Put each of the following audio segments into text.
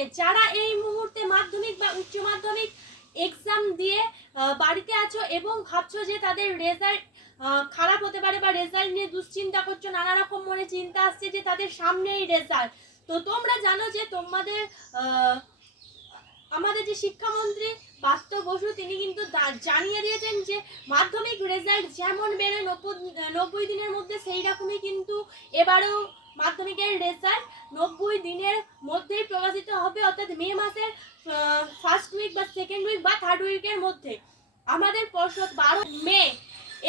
নিয়ে যারা এই মুহূর্তে মাধ্যমিক বা উচ্চ মাধ্যমিক এক্সাম দিয়ে বাড়িতে আছো এবং ভাবছ যে তাদের রেজাল্ট খারাপ হতে পারে বা রেজাল্ট নিয়ে দুশ্চিন্তা করছ, নানা রকম মনে চিন্তা আসছে যে তাদের সামনেই রেজাল্ট তো তোমরা জানো যে তোমাদের আমাদের যে শিক্ষামন্ত্রী বাস্তব বসু, তিনি কিন্তু জানিয়ে দিয়েছেন যে মাধ্যমিক রেজাল্ট যেমন বেড়ে নব্বই নব্বই দিনের মধ্যে সেই রকমই কিন্তু এবারেও মাধ্যমিকের রেজাল্ট নব্বই দিনের মধ্যেই প্রকাশিত হবে, অর্থাৎ মে মাসের ফার্স্ট উইক বা সেকেন্ড উইক বা থার্ড উইকের মধ্যে। আমাদের পর্ষদ বারো মে,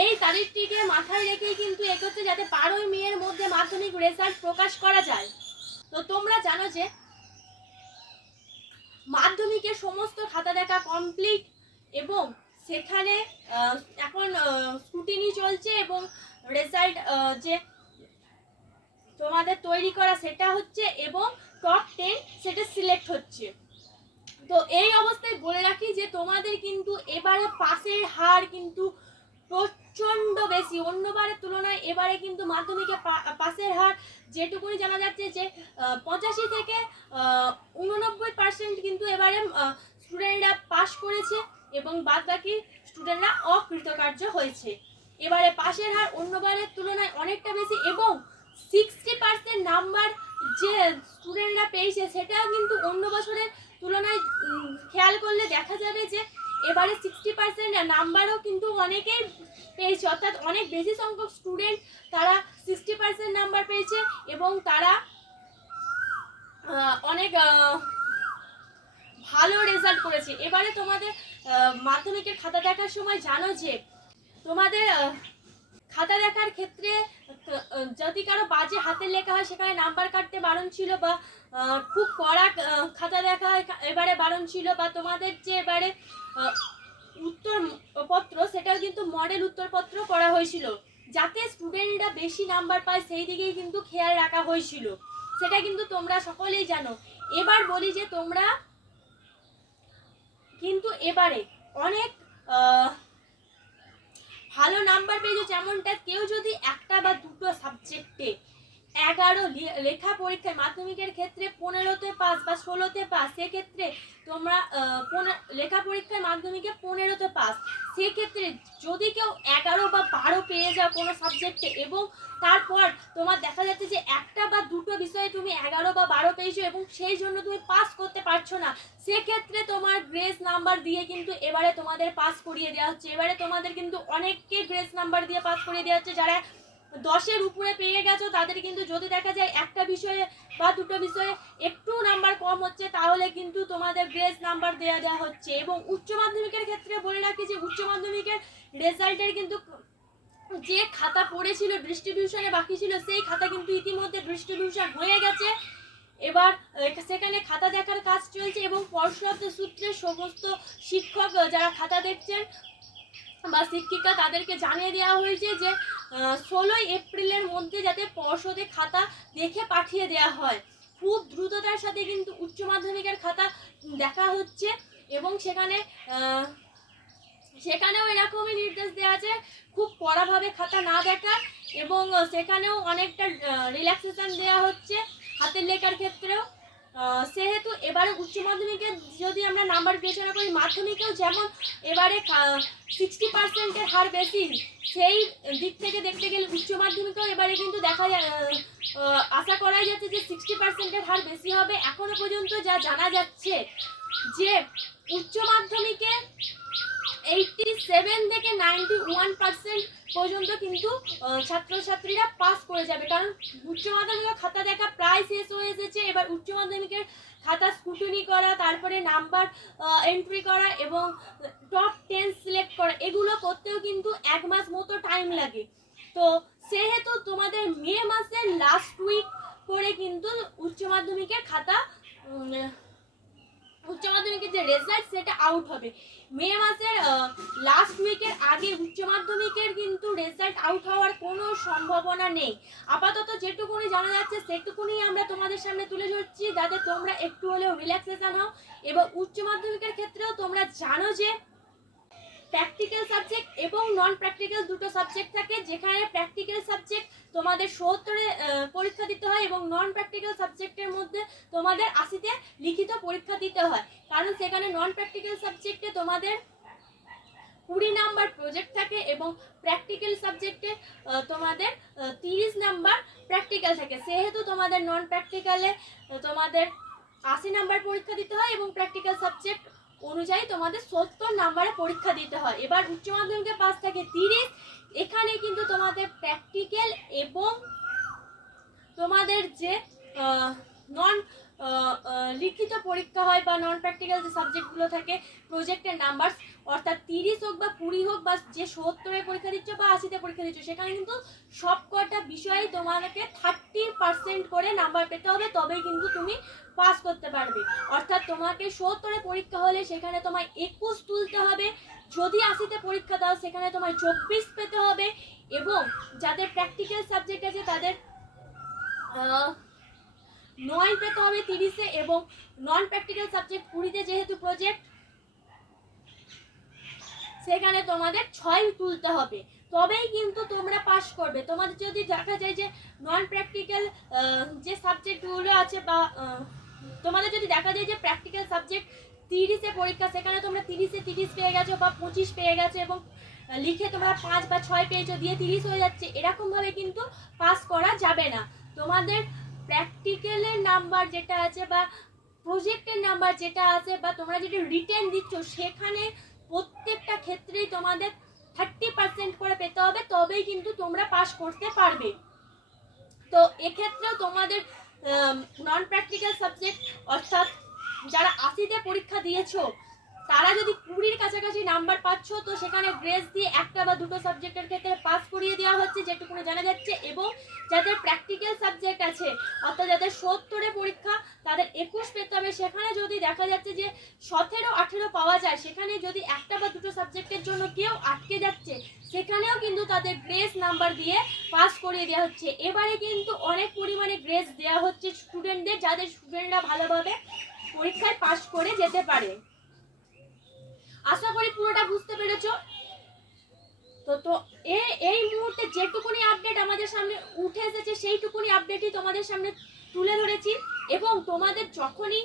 এই তারিখটিকে মাথায় রেখেই কিন্তু এগোচ্ছে যাতে বারোই মে এর মধ্যে মাধ্যমিক রেজাল্ট প্রকাশ করা যায়। তো তোমরা জানো যে, মাধ্যমিকের সমস্ত খাতা দেখা কমপ্লিট এবং সেখানে এখন স্কুটিনি চলছে এবং রেজাল্ট যে তোমাদের তৈরি করা সেটা হচ্ছে এবং টপ টেন সেটা সিলেক্ট হচ্ছে। তো এই অবস্থায় বলে রাখি যে তোমাদের কিন্তু এবারে পাসের হার কিন্তু প্রচণ্ড বেশি। অন্যবারের তুলনায় এবারে কিন্তু মাধ্যমিকে পা- পাসের হার যেটুকুনি জানা যাচ্ছে যে পঁচাশি থেকে উননব্বই পার্সেন্ট কিন্তু এবারে স্টুডেন্টরা পাশ করেছে এবং বাদ বাকি স্টুডেন্টরা অকৃতকার্য হয়েছে এবারে পাশের হার অন্যবারের তুলনায় অনেকটা বেশি এবং সিক্সটি পার্সেন্ট নাম্বার যে স্টুডেন্টরা পেয়েছে, সেটাও কিন্তু অন্য বছরের তুলনায় খেয়াল করলে দেখা যাবে যে এবারে সিক্সটি পার্সেন্ট নাম্বারও কিন্তু অনেকেই পেয়েছে। অর্থাৎ অনেক বেশি সংখ্যক স্টুডেন্ট তারা সিক্সটি পার্সেন্ট নাম্বার পেয়েছে এবং তারা অনেক ভালো রেজাল্ট করেছে। এবারে তোমাদের মাধ্যমিকের খাতা দেখার সময় জানো যে তোমাদের খাতা দেখার ক্ষেত্রে যদি কারও বাজে হাতের লেখা হয়, সেখানে নাম্বার কাটতে বারণ ছিল বা খুব কড়া খাতা দেখা এবারে বারণ ছিল বা তোমাদের যে এবারে উত্তরপত্র সেটাও কিন্তু মডেল উত্তরপত্র করা হয়েছিল। যাতে স্টুডেন্টরা বেশি নাম্বার পায়, সেই দিকেই কিন্তু খেয়াল রাখা হয়েছিল। সেটা কিন্তু তোমরা সকলেই জানো। এবার বলি যে তোমরা কিন্তু এবারে অনেক ভালো নাম্বার পেয়েছ যেমনটা কেউ যদি একটা বা দুটো সাবজেক্টে এগারো লেখা পরীক্ষায় মাধ্যমিকের ক্ষেত্রে পনেরোতে পাস বা ষোলোতে পাস সেক্ষেত্রে তোমরা লেখা পরীক্ষায় মাধ্যমিকে পনেরোতে পাস সেক্ষেত্রে যদি কেউ এগারো বা বারো পেয়ে যাও কোনো সাবজেক্টে এবং তারপর তোমার দেখা যাচ্ছে যে একটা বা দুটো বিষয়ে তুমি এগারো বা বারো পেয়েছ এবং সেই জন্য তুমি পাস করতে পারছ না, সেক্ষেত্রে তোমার গ্রেস নাম্বার দিয়ে কিন্তু এবারে তোমাদের পাস করিয়ে দেওয়া হচ্ছে। এবারে তোমাদের কিন্তু অনেককে গ্রেস নাম্বার দিয়ে পাস করিয়ে দেওয়া হচ্ছে। যারা দশের উপরে পেয়ে গেছো, তাদের কিন্তু যদি দেখা যায় একটা বিষয়ে বা দুটো বিষয়ে একটু নাম্বার হচ্ছে, তাহলে কিন্তু তোমাদের গ্রেস নাম্বার দেওয়া দেওয়া হচ্ছে। এবং উচ্চ মাধ্যমিকের ক্ষেত্রে বলে রাখি যে, উচ্চ মাধ্যমিকের রেজাল্টের কিন্তু যে খাতা পড়েছিল ডিস্ট্রিবিউশনে বাকি ছিল, সেই খাতা কিন্তু ইতিমধ্যে ডিস্ট্রিবিউশন হয়ে গেছে। এবার সেখানে খাতা দেখার কাজ চলছে এবং পর্ষদ সূত্রে সমস্ত শিক্ষক যারা খাতা দেখছেন বা শিক্ষিকা, তাদেরকে জানিয়ে দেওয়া হয়েছে যে ষোলোই এপ্রিলের মধ্যে যাতে পর্ষদে খাতা দেখে পাঠিয়ে দেওয়া হয়। খুব দ্রুততার সাথে কিন্তু উচ্চ মাধ্যমিকের খাতা দেখা হচ্ছে এবং সেখানে সেখানেও এরকমই নির্দেশ দেওয়া আছে, খুব কড়াভাবে খাতা না দেখা এবং সেখানেও অনেকটা রিল্যাক্সেশন দেওয়া হচ্ছে হাতের লেখার ক্ষেত্রেও। সেহেতু এবারে উচ্চ মাধ্যমিকে যদি আমরা নাম্বার বিবেচনা করি, মাধ্যমিকেও যেমন এবারে সিক্সটি পার্সেন্টের হার বেশি, সেই দিক থেকে দেখতে গেলে উচ্চ মাধ্যমিকেও এবারে কিন্তু দেখা আশা করাই যাচ্ছে যে সিক্সটি পার্সেন্টের হার বেশি হবে। এখনও পর্যন্ত যা জানা যাচ্ছে যে উচ্চ মাধ্যমিকে এইটটি সেভেন থেকে নাইনটি ওয়ান পার্সেন্ট পর্যন্ত কিন্তু ছাত্রছাত্রীরা পাস করে যাবে। কারণ উচ্চ মাধ্যমিকের খাতা দেখা প্রায় শেষ হয়ে এসেছে। এবার উচ্চ মাধ্যমিকের খাতা স্কুটনি করা, তারপরে নাম্বার এন্ট্রি করা এবং টপ টেন সিলেক্ট করা, এগুলো করতেও কিন্তু এক মাস মতো টাইম লাগে। তো সেহেতু তোমাদের মে মাসের লাস্ট উইক করে কিন্তু উচ্চ মাধ্যমিকের খাতা যে রেজাল্ট সেটা আউট হবে। মে মাসের লাস্ট উইকের আগে উচ্চ মাধ্যমিকের কিন্তু রেজাল্ট আউট হওয়ার কোনো সম্ভাবনা নেই। আপাতত যেটুকুনি জানা যাচ্ছে, সেটুকুনি আমরা তোমাদের সামনে তুলে ধরছি। যাতে তোমরা একটু হলেও রিল্যাক্সেশন হও এবং উচ্চ মাধ্যমিকের ক্ষেত্রেও তোমরা জানো যে প্র্যাকটিক্যাল সাবজেক্ট এবং নন প্র্যাকটিক্যাল দুটো সাবজেক্ট থাকে, যেখানে প্র্যাকটিক্যাল সাবজেক্ট তোমাদের সত্তরে পরীক্ষা দিতে হয় এবং নন প্র্যাকটিক্যাল সাবজেক্টের মধ্যে তোমাদের আশিতে লিখিত পরীক্ষা দিতে হয়। কারণ সেখানে নন প্র্যাকটিক্যাল সাবজেক্টে তোমাদের কুড়ি নাম্বার প্রজেক্ট থাকে এবং প্র্যাকটিক্যাল সাবজেক্টে তোমাদের তিরিশ নাম্বার প্র্যাকটিক্যাল থাকে। সেহেতু তোমাদের নন প্র্যাকটিক্যালে তোমাদের আশি নাম্বার পরীক্ষা দিতে হয় এবং প্র্যাকটিক্যাল সাবজেক্ট অনুযায়ী তোমাদের সত্তর নাম্বারে পরীক্ষা দিতে হয়। এবার উচ্চ মাধ্যমিকে পাঁচ থাকে তিরিশ, এখানে কিন্তু তোমাদের প্র্যাকটিক্যাল এবং তোমাদের যে নন লিখিত পরীক্ষা হয় বা নন প্র্যাকটিক্যাল যে সাবজেক্টগুলো থাকে প্রজেক্টের নাম্বার অর্থাৎ তিরিশ হোক বা কুড়ি হোক বা যে সত্তরের পরীক্ষা দিচ্ছ বা আশিতে পরীক্ষা দিচ্ছ, সেখানে কিন্তু সব কটা বিষয়ে তোমাকে থার্টি পার্সেন্ট করে নাম্বার পেতে হবে, তবেই কিন্তু তুমি পাস করতে পারবে। অর্থাৎ তোমাকে সত্তরে পরীক্ষা হলে সেখানে তোমায় একুশ তুলতে হবে, যদি আশিতে পরীক্ষা দাও সেখানে তোমায় চব্বিশ পেতে হবে, এবং যাদের প্র্যাকটিক্যাল সাবজেক্ট আছে তাদের নয় পেতে হবে তিরিশে এবং নন প্র্যাকটিক্যাল সাবজেক্ট কুড়িতে যেহেতু প্রজেক্ট সেখানে তোমাদের ছয় তুলতে হবে। তবেই কিন্তু তোমরা পাস করবে। তোমাদের যদি দেখা যায় যে নন প্র্যাকটিক্যাল যে সাবজেক্টগুলো আছে বা তোমাদের যদি দেখা যায় যে প্র্যাকটিক্যাল সাবজেক্ট তিরিশে পরীক্ষা, সেখানে তোমরা তিরিশে তিরিশ পেয়ে গেছো বা পঁচিশ পেয়ে গেছো এবং লিখে তোমরা পাঁচ বা ছয় পেয়েছ, দিয়ে তিরিশ হয়ে যাচ্ছে, এরকমভাবে কিন্তু পাস করা যাবে না। তোমাদের প্র্যাকটিক্যালের নাম্বার যেটা আছে বা প্রজেক্টের নাম্বার যেটা আছে বা তোমরা যেটা রিটেন দিচ্ছ, সেখানে প্রত্যেকটা ক্ষেত্রেই তোমাদের থার্টি পার্সেন্ট করে পেতে হবে, তবেই কিন্তু তোমরা পাস করতে পারবে। তো এক্ষেত্রেও তোমাদের নন প্র্যাকটিক্যাল সাবজেক্ট অর্থাৎ যারা আশিতে পরীক্ষা দিয়েছ, তারা যদি কাছাকাছি নাম্বার পাচ্ছ, তো সেখানে গ্রেস দিয়ে একটা বা দুটো সাবজেক্টের ক্ষেত্রে পাস করিয়ে দেওয়া হচ্ছে, যেটুকুনি জানা যাচ্ছে, এবং যাদের প্র্যাকটিক্যাল সাবজেক্ট আছে, অর্থাৎ যাদের সত্তরে পরীক্ষা, তাদের একুশ পেতে হবে। সেখানে যদি দেখা যাচ্ছে যে সতেরো, আঠেরো পাওয়া যায়, সেখানে যদি একটা বা দুটো সাবজেক্টের জন্য কেউ আটকে যাচ্ছে, সেখানেও কিন্তু তাদের গ্রেস নাম্বার দিয়ে পাস করিয়ে দেওয়া হচ্ছে। এবারে কিন্তু অনেক পরিমাণে গ্রেস দেওয়া হচ্ছে স্টুডেন্টদের যাদের স্টুডেন্টরা ভালোভাবে পরীক্ষায় পাস করে যেতে পারে। পেরেছ তো তো এই মুহূর্তে যেটুকুনি আপডেট আমাদের সামনে উঠে এসেছে, সেইটুকুনি আপডেটই তোমাদের সামনে তুলে ধরেছি এবং তোমাদের যখনই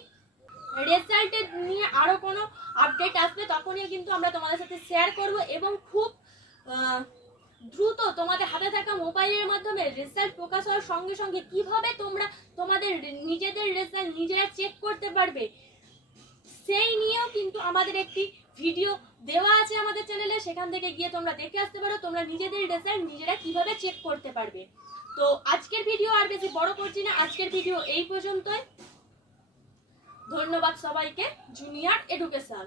রেজাল্টের নিয়ে আরও কোনো আপডেট আসবে, তখনই কিন্তু আমরা তোমাদের সাথে শেয়ার করব এবং খুব দ্রুত তোমাদের হাতে থাকা মোবাইলের মাধ্যমে রেজাল্ট প্রকাশ হওয়ার সঙ্গে সঙ্গে কীভাবে তোমরা তোমাদের নিজেদের রেজাল্ট নিজেরা চেক করতে পারবে, সেই নিয়েও কিন্তু আমাদের একটি ভিডিও দেওয়া আছে আমাদের চ্যানেলে সেখান থেকে গিয়ে তোমরা দেখে আসতে পারো, তোমরা নিজেদের ডিজাইন নিজেরা কীভাবে চেক করতে পারবে। তো আজকের ভিডিও আর বেশি বড় করছি না, আজকের ভিডিও এই পর্যন্তই। ধন্যবাদ সবাইকে জুনিয়র এডুকেশন